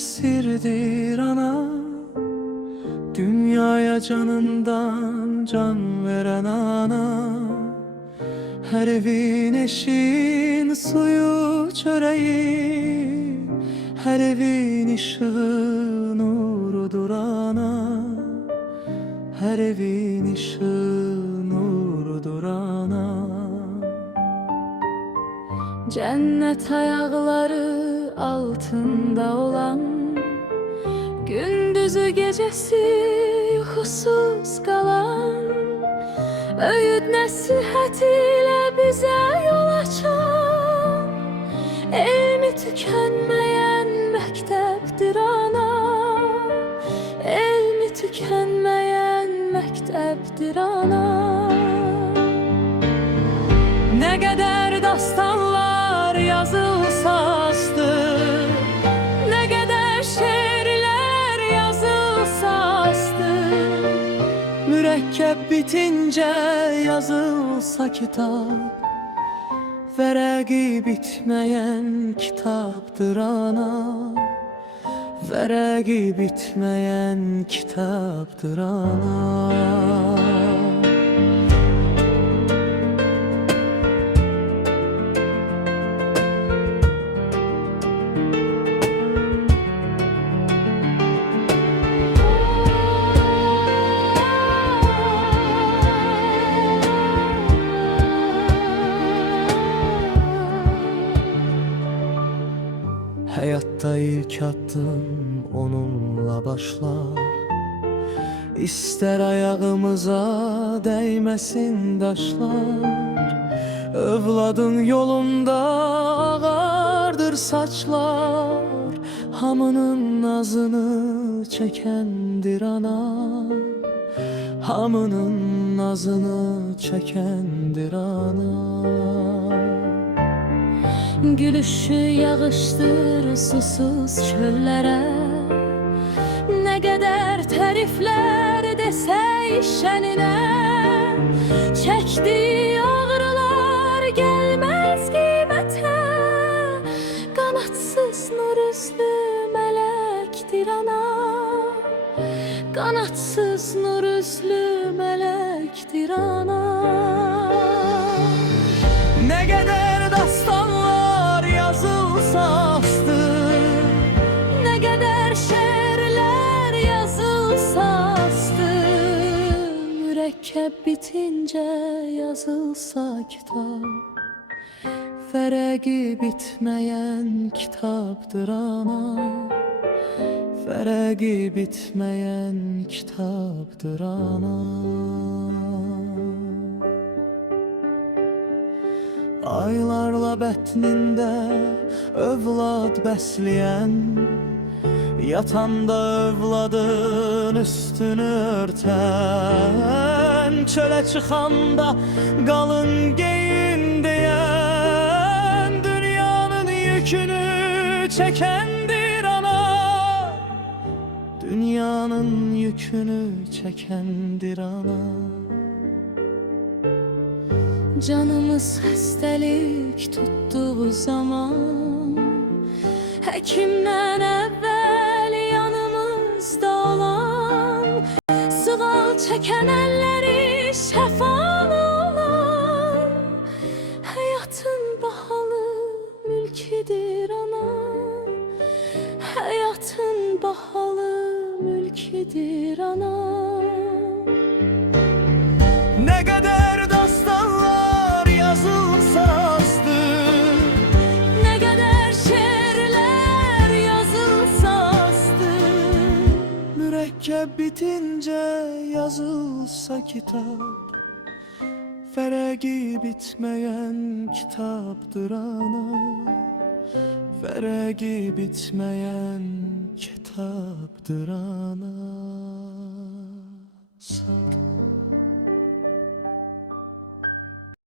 sirdir ana, dünyaya canından can veren ana. Her evin eşin suyu çöreği, her evin ışığı nurudur ana, her evin ışığı nurudur ana. Cennet ayakları altında olan, gündüzü gecesi uykusuz kalan, öğüt nasihat ile bize yol açan, elmi tükenmeyen mekteptir ana, elmi tükenmeyen mekteptir ana. Ne kadar dastanlar yazılsa astır, ne kadar şiirler yazılsa astır, mürekkep bitince yazılsa kitap, veregi bitmeyen kitaptır ana, veregi bitmeyen kitaptır ana. Hayatta ilk attım onunla başlar, İster ayağımıza değmesin taşlar. Övladın yolunda ağardır saçlar, hamının nazını çekendir ana, hamının nazını çekendir ana. Gülüşü yağıştır susuz çöllere, ne kadar tarifler dese işenine, çektiği ağrılar gelmez kıymete. Kanatsız nur üstü melektir ana, kanatsız nur üstü melektir ana. Ne kadar dastanlar yazılsa astır, ne kadar şiirler yazılsa astır, mürekkep bitince yazılsa kitap, veregi bitmeyen kitaptır ana, veregi bitmeyen kitaptır ana. Aylarla bətnində övlad bəsləyən, yatanda övladın üstünü örtən, çölə çıxanda qalın geyin deyən, dünyanın yükünü çəkəndir ana, dünyanın yükünü çəkəndir ana. Canımız hastalık tuttuğu zaman, hekimden evvel yanımızda olan, sığal çeken elleri şefalı olan, hayatın bahalı mülkidir ana, hayatın bahalı mülkidir ana. Ne kadar dastanlar yazılsa astır, ne kadar şiirler yazılsa astır, mürekkep bitince yazılsa kitap, veregi bitmeyen kitaptır ana, veregi bitmeyen kitaptır ana.